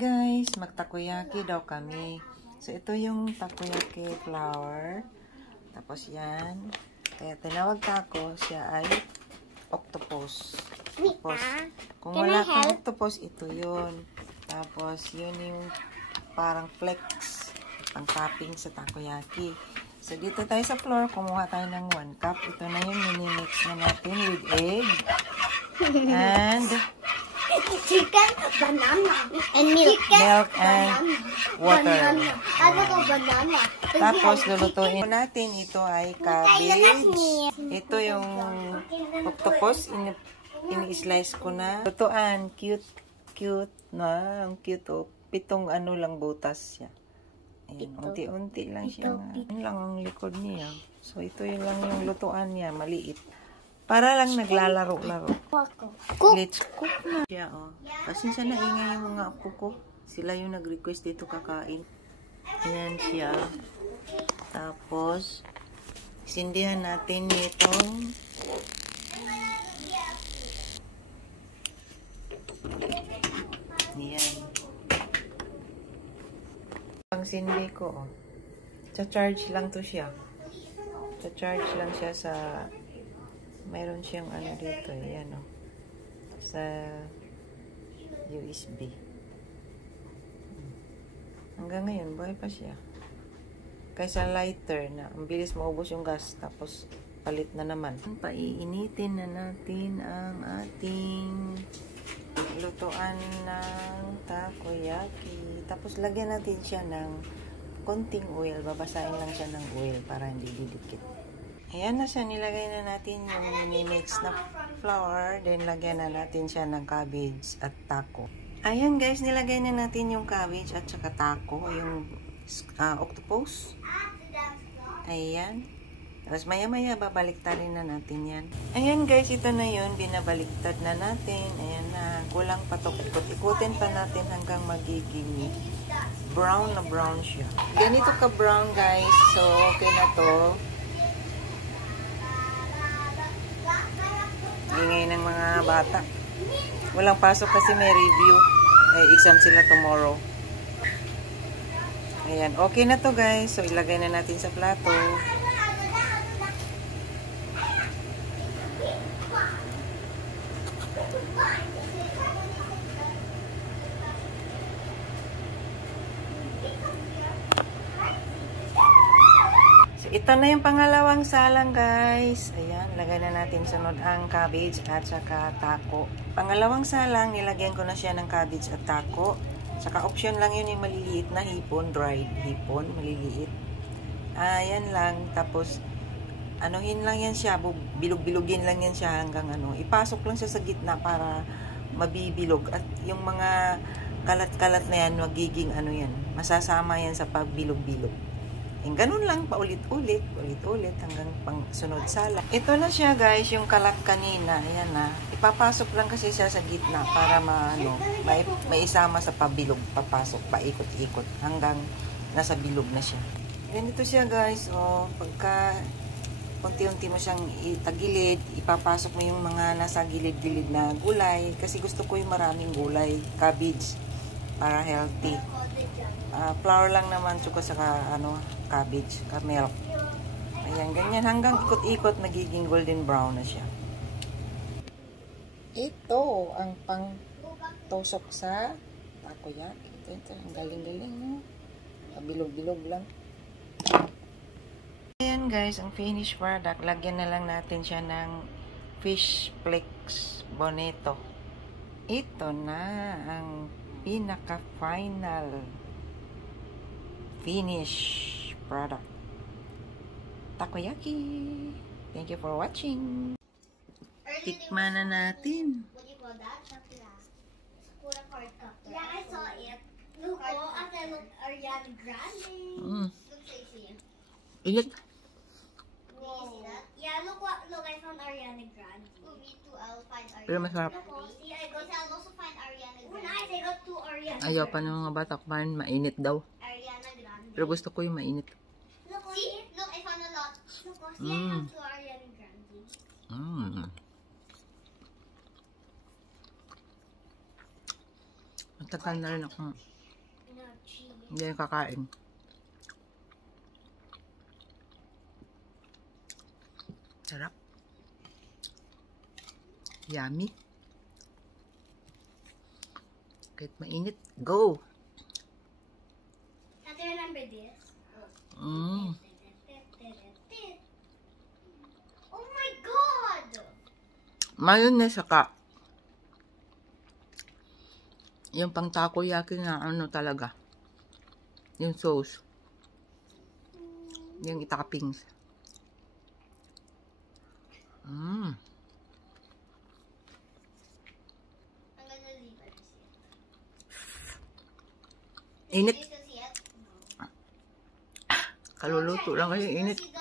Guys, magtakoyaki daw kami. So, ito yung takoyaki flour. Tapos yan. Kaya tinawag taco, siya ay octopus. Tapos, kung wala kang octopus, ito yun. Tapos, yun yung parang flex. Pang topping sa takoyaki. So, dito tayo sa floor, kumuha tayo ng 1 cup. Ito na yung mini-mix na natin with egg. And chicken, banana, and milk. Milk and water. Ano ko, banana? Tapos, lulutuin natin. Ito ay cabbage. Ito yung octopus. Ini-slice ko na. Lutuan. Cute. Cute na. Ang cute. Oh. 7 ano lang butas siya. Ayan. Unti-unti lang siya. Yan lang ang likod niya. So, ito yung lang yung lutuan niya. Maliit. Para lang naglalaro-laro. Let's cook na siya, oh. Pasensya na ingay yung mga apo ko. Sila yung nag-request dito kakain. Ayan siya. Tapos, sindihan natin itong ayan. Pang sindi ko, oh. Cha-charge lang to siya. Cha-charge lang siya sa mayroon siyang ano dito, yan o. Sa USB. Hanggang ngayon, buhay pa siya. Kaysa lighter na, ang bilis maubos yung gas, tapos palit na naman. Paiinitin na natin ang ating lutuan ng takoyaki. Tapos lagyan natin siya ng konting oil. Babasahin lang siya ng oil para hindi didikit. Ayan na siya, nilagay na natin yung mini-mix na flour, then lagyan na natin siya ng cabbage at taco. Ayan guys, nilagay na natin yung cabbage at saka taco, yung octopus. Ayan. Tapos maya-maya babaliktarin na natin yan. Ayan guys, ito na yun, binabaliktad na natin. Ayan na, kulang patok, ikot-ikutin pa natin hanggang magiging brown na brown siya. Ganito ka brown guys, so okay na to. Ingay ng mga bata. Walang pasok kasi may review. May exam sila tomorrow. Ayan. Okay na to guys. So, ilagay na natin sa plato. Ito na yung pangalawang salang guys. Ayan, lagay na natin sunod ang cabbage at saka taco. Pangalawang salang, nilagyan ko na siya ng cabbage at taco. Saka option lang yun yung maliliit na hipon, dried hipon, maliliit. Ayan lang, tapos anuhin lang yan siya, bilog-bilogin lang yan siya hanggang ano. Ipasok lang siya sa gitna para mabibilog. At yung mga kalat-kalat na yan, magiging ano yan, masasama yan sa pagbilog-bilog. Yung ganun lang, paulit-ulit hanggang pang sunod sala. Ito na siya guys, yung kalat kanina. Ayan na. Ipapasok lang kasi siya sa gitna para may isama sa pabilog. Papasok, paikot-ikot hanggang nasa bilog na siya. Ganito siya guys. O, pagka unti-unti mo siyang itagilid, ipapasok mo yung mga nasa gilid-gilid na gulay. Kasi gusto ko yung maraming gulay, cabbage, para healthy. Flour lang naman, tsaka saka cabbage, milk. Ayan, ganyan. Hanggang ikot-ikot, nagiging golden brown na siya. Ito, ang pang-tusok sa takoyaki. Ito. Ang galing-galing, no? Bilog-bilog lang. Ayan, guys, ang finished product. Lagyan na lang natin siya ng fish flakes bonito. Ito na ang pinaka-final finish product. Takoyaki. Thank you for watching. Tikman na natin. What do you call that? Yeah, I saw it. Look, as I look, Ariana Grande. Look, Stacey. Init. Yeah, look, I found Ariana Grande. Oh, me too. I'll find Ariana. Pero masarap. See, I'll also find Ariana Grande. Oh, nice. I got 2 Ariana Grande. Ayaw pa ng mga bata kumain, mainit daw. Ariana Grande. Pero gusto ko yung mainit. Look, see? Look, I found a lot. Look, see, I have 2 Ariana Grande. Tagal na rin ako No, cheese. hindi na kakain. Sarap. Yummy. Kahit mainit. Go! Ate, remember this? Mm. Oh my God! Mayonnaise saka. Yung pang takoyaki na ano talaga. Yung sauce. Yung itapings. I'm gonna leave it. Init. This is yet? No. Kaluluto lang kasi init. See the